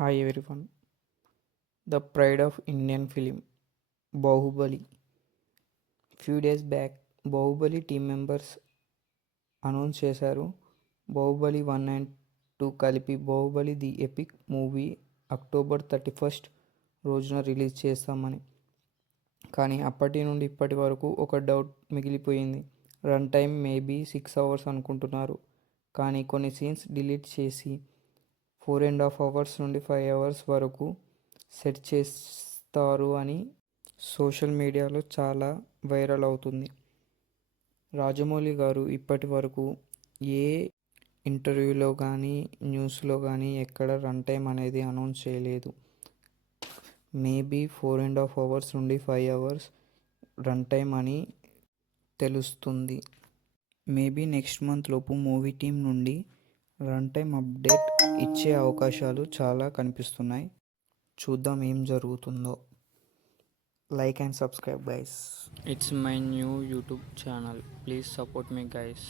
Hi everyone. The pride of Indian film, Bahubali. Few days back, Bahubali team members announce చేశారు. Baahubali 1 and 2 కలిపి Baahubali the epic movie October 31 రోజున release చేస్తామని. కానీ అప్పటి నుండి ఇప్పటి వరకు ఒక డౌట్ మిగిలిపోయింది. రన్ టైం మేబీ 6 అవర్స్ అనుకుంటున్నారు. కానీ కొన్ని సీన్స్ డిలీట్ చేసి 4.5 అవర్స్ నుండి 5 అవర్స్ వరకు సెట్ చేస్తారు అని సోషల్ మీడియాలో చాలా వైరల్ అవుతుంది. రాజమౌళి గారు ఇప్పటి వరకు ఏ ఇంటర్వ్యూలో కానీ న్యూస్లో కానీ ఎక్కడ రన్ టైం అనేది అనౌన్స్ చేయలేదు. మేబీ 4.5 అవర్స్ నుండి 5 అవర్స్ రన్ టైం అని తెలుస్తుంది. మేబీ నెక్స్ట్ మంత్ లోపు మూవీ టీం నుండి రన్ టైం అప్డేట్ ఇచ్చే అవకాశాలు చాలా కనిపిస్తున్నాయి. చూద్దాం ఏం జరుగుతుందో. Like and subscribe guys. It's my new YouTube channel. Please support me guys.